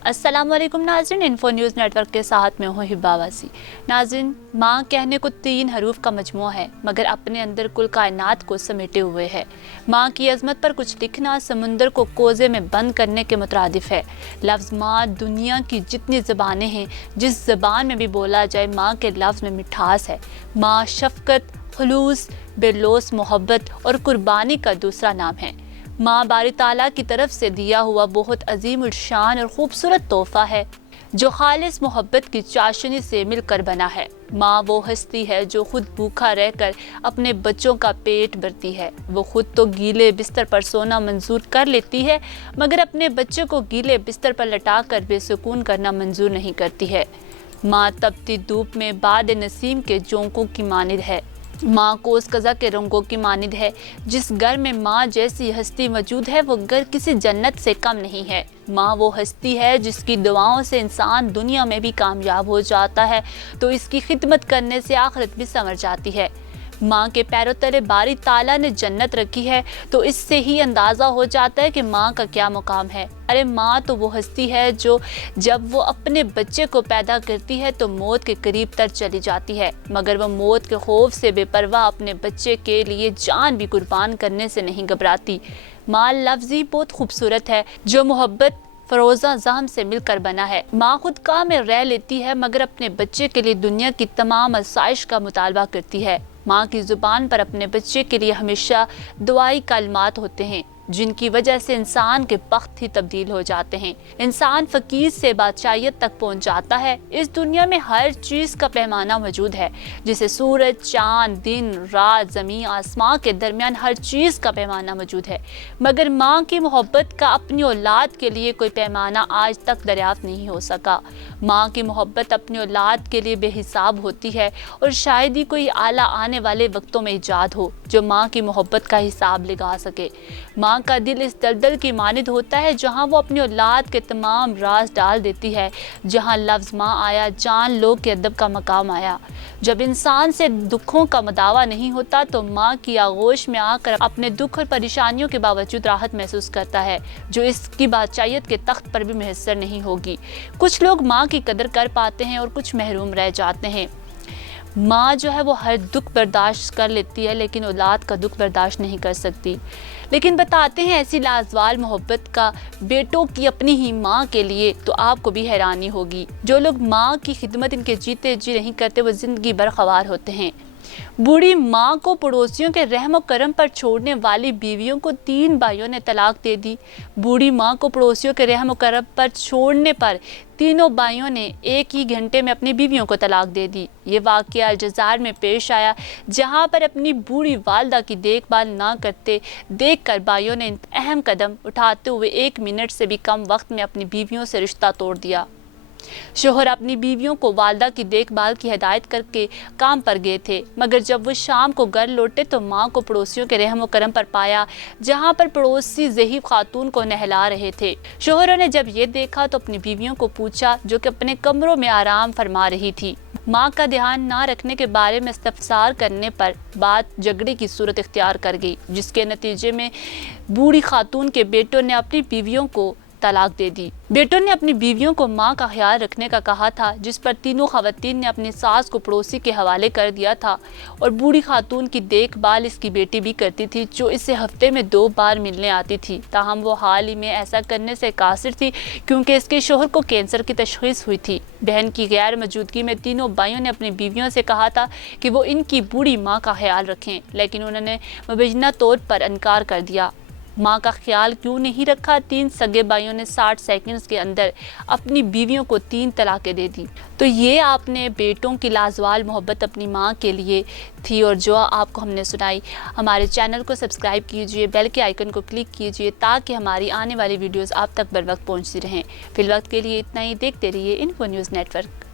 अस्सलाम वालेकुम नाज़रीन, इन्फो न्यूज़ नेटवर्क के साथ में हूँ हिब्बा वासी। नाज़रीन, माँ कहने को 3 हरूफ का मजमूआ है, मगर अपने अंदर कुल कायनात को समेटे हुए है। माँ की अजमत पर कुछ लिखना समुंदर को कोजे में बंद करने के मुतरादिफ है। लफ्ज़ माँ दुनिया की जितनी ज़बानें हैं, जिस ज़बान में भी बोला जाए, माँ के लफ्ज़ में मिठास है। माँ शफ़क़त, खुलूस, बेलौस मोहब्बत और कुर्बानी का दूसरा नाम है। माँ बारी ताला की तरफ से दिया हुआ बहुत अजीम उल शान और खूबसूरत तोहफा है, जो खालिस मोहब्बत की चाशनी से मिलकर बना है। माँ वो हस्ती है जो खुद भूखा रहकर अपने बच्चों का पेट भरती है। वो खुद तो गीले बिस्तर पर सोना मंजूर कर लेती है, मगर अपने बच्चे को गीले बिस्तर पर लटाकर बेसुकून करना मंजूर नहीं करती है। माँ तपती धूप में बाद नसीम के जोंकों की मानिद है। माँ कोस कज़ा के रंगों की मानिद है। जिस घर में माँ जैसी हस्ती मौजूद है, वो घर किसी जन्नत से कम नहीं है। माँ वो हस्ती है जिसकी दुआओं से इंसान दुनिया में भी कामयाब हो जाता है, तो इसकी खिदमत करने से आखिरत भी संवर जाती है। माँ के पैरों तले बारी ताला ने जन्नत रखी है, तो इससे ही अंदाज़ा हो जाता है कि माँ का क्या मुकाम है। अरे माँ तो वो हस्ती है जो जब वो अपने बच्चे को पैदा करती है तो मौत के करीब तर चली जाती है, मगर वो मौत के खौफ से बेपरवाह अपने बच्चे के लिए जान भी कुर्बान करने से नहीं घबराती। माँ लफ्ज़ ही बहुत खूबसूरत है, जो मोहब्बत फरोज़ा ज़हम से मिलकर बना है। माँ खुद काम में रह लेती है, मगर अपने बच्चे के लिए दुनिया की तमाम आसाइश का मुतालबा करती है। माँ की ज़ुबान पर अपने बच्चे के लिए हमेशा दुआई कलमात होते हैं, जिनकी वजह से इंसान के बख्त ही तब्दील हो जाते हैं। इंसान फ़कीर से बादशाहियत तक पहुँच जाता है। इस दुनिया में हर चीज़ का पैमाना मौजूद है, जिसे सूरज, चाँद, दिन, रात, ज़मीन, आसमां के दरमियान हर चीज़ का पैमाना मौजूद है, मगर माँ की मोहब्बत का अपनी औलाद के लिए कोई पैमाना आज तक दरियाफ्त नहीं हो सका। माँ की मोहब्बत अपनी औलाद के लिए बेहिसाब होती है, और शायद ही कोई आला आने वाले वक्तों में ईजाद हो जो माँ की मोहब्बत का हिसाब लगा सके। माँ का दिल इस दलदल की मानिद होता है जहाँ वो अपनी औलाद के तमाम राज डाल देती है। जहाँ लफ्ज़ माँ आया, जान लो के अदब का मकाम आया। जब इंसान से दुखों का मदावा नहीं होता, तो माँ की आगोश में आकर अपने दुख और परेशानियों के बावजूद राहत महसूस करता है, जो इसकी बादशाहियत के तख्त पर भी मुयस्सर नहीं होगी। कुछ लोग माँ की कदर कर पाते हैं और कुछ महरूम रह जाते हैं। माँ जो है वो हर दुख बर्दाश्त कर लेती है, लेकिन औलाद का दुख बर्दाश्त नहीं कर सकती। लेकिन बताते हैं ऐसी लाजवाल मोहब्बत का बेटों की अपनी ही माँ के लिए, तो आपको भी हैरानी होगी। जो लोग माँ की खिदमत इनके जीते जी नहीं करते, वो ज़िंदगी भर ख्वार होते हैं। बूढ़ी माँ को पड़ोसियों के रहम और करम पर छोड़ने वाली बीवियों को 3 भाइयों ने तलाक दे दी। बूढ़ी माँ को पड़ोसियों के रहम और करम पर छोड़ने पर तीनों भाइयों ने एक ही घंटे में अपनी बीवियों को तलाक दे दी। ये वाक़या अल्जज़ार में पेश आया, जहाँ पर अपनी बूढ़ी वालदा की देखभाल ना करते देखकर भाइयों ने अहम कदम उठाते हुए 1 मिनट से भी कम वक्त में अपनी बीवियों से रिश्ता तोड़ दिया। शोहर अपनी बीवियों को वालदा की देखभाल की हिदायत करके काम पर गए थे, मगर जब वो शाम को घर लौटे तो माँ को पड़ोसियों के रहम व करम पर पाया, जहाँ पर पड़ोसी ज़हीब खातून को नहला रहे थे। शोहरों ने जब ये देखा तो अपनी बीवियों को पूछा, जो कि अपने कमरों में आराम फरमा रही थी। माँ का ध्यान ना रखने के बारे में इस्तफसार करने पर बात झगड़े की सूरत इख्तियार कर गई, जिसके नतीजे में बूढ़ी खातून के बेटों ने अपनी बीवियों को तलाक दे दी। बेटों ने अपनी बीवियों को माँ का ख्याल रखने का कहा था, जिस पर तीनों खवातीन ने अपनी सास को पड़ोसी के हवाले कर दिया था, और बूढ़ी खातून की देखभाल इसकी बेटी भी करती थी, जो इससे हफ्ते में 2 बार मिलने आती थी। ताहम वो हाल ही में ऐसा करने से कासिर थी, क्योंकि इसके शोहर को कैंसर की तशख़ीस हुई थी। बहन की गैर मौजूदगी में तीनों भाइयों ने अपनी बीवियों से कहा था कि वो इनकी बूढ़ी माँ का ख्याल रखें, लेकिन उन्होंने मुबैना तौर पर इनकार कर दिया। माँ का ख्याल क्यों नहीं रखा? 3 सगे भाइयों ने 60 सेकंड्स के अंदर अपनी बीवियों को 3 तलाकें दे दी। तो ये आपने बेटों की लाजवाल मोहब्बत अपनी माँ के लिए थी, और जो आपको हमने सुनाई। हमारे चैनल को सब्सक्राइब कीजिए, बेल के आइकन को क्लिक कीजिए, ताकि हमारी आने वाली वीडियोज़ आप तक बर वक्त पहुँचती रहें। फिल वक्त के लिए इतना ही। देखते रहिए इन्फो न्यूज़ नेटवर्क।